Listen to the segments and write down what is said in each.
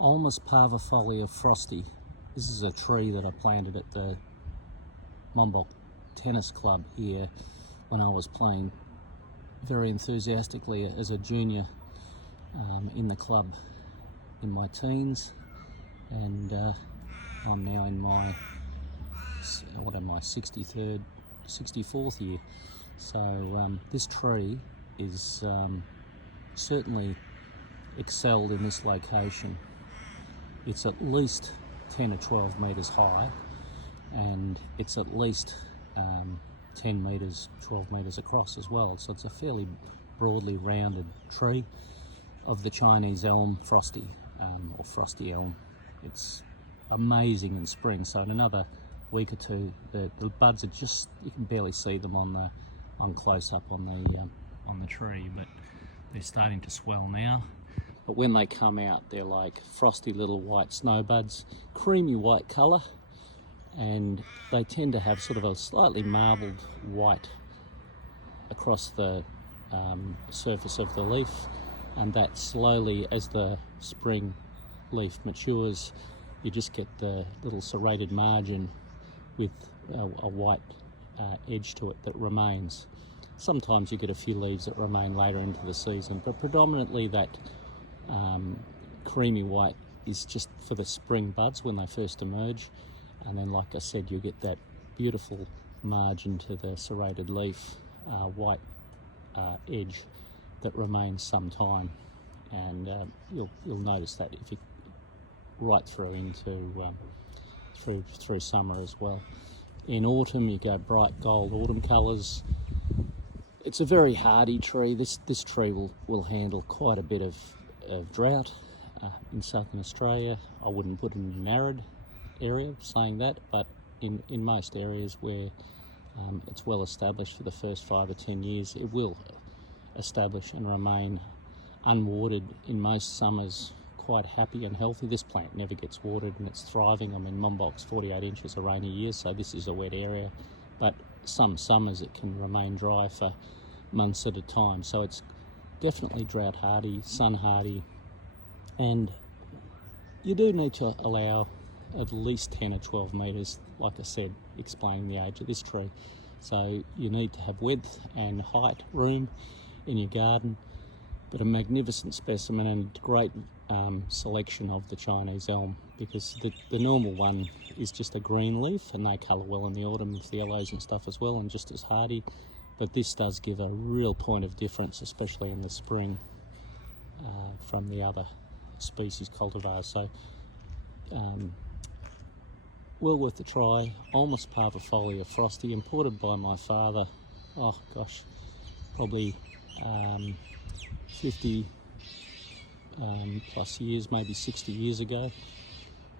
Ulmus parvifolia Frosty. This is a tree that I planted at the Monbulk tennis club here when I was playing very enthusiastically as a junior in the club in my teens, and I'm now in my 63rd, 64th year. So this tree is certainly excelled in this location. It's at least 10 or 12 metres high, and it's at least 10 metres, 12 metres across as well. So it's a fairly broadly rounded tree of the Chinese elm Frosty, or Frosty elm. It's amazing in spring. So in another week or two, the buds are just, you can barely see them on close up on the tree, but they're starting to swell now. But when they come out, they're like frosty little white snow buds, creamy white colour, and they tend to have sort of a slightly marbled white across the surface of the leaf, and that slowly, as the spring leaf matures, you just get the little serrated margin with a white edge to it that remains. Sometimes you get a few leaves that remain later into the season, but predominantly that creamy white is just for the spring buds when they first emerge, and then, like I said, you get that beautiful margin to the serrated leaf, white edge that remains some time, and you'll notice that if you right through into through summer as well. In autumn, you go bright gold autumn colours. It's a very hardy tree. This tree will handle quite a bit of drought in southern Australia. I wouldn't put it in an arid area, saying that, but in most areas where it's well established for the first 5 or 10 years, it will establish and remain unwatered in most summers, quite happy and healthy. This plant never gets watered and it's thriving. I mean, Monbulk's 48 inches a rainy year, so this is a wet area, but some summers it can remain dry for months at a time. So it's definitely drought hardy, sun hardy, and you do need to allow at least 10 or 12 metres, like I said, explaining the age of this tree. So you need to have width and height room in your garden, but a magnificent specimen and great selection of the Chinese elm, because the normal one is just a green leaf, and they colour well in the autumn with the yellows and stuff as well, and just as hardy. But this does give a real point of difference, especially in the spring, from the other species cultivars. So well worth a try. Ulmus parvifolia Frosty, imported by my father, oh gosh, probably 50 plus years, maybe 60 years ago.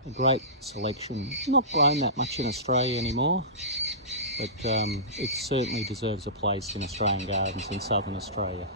A great selection, not grown that much in Australia anymore, but it certainly deserves a place in Australian gardens in southern Australia.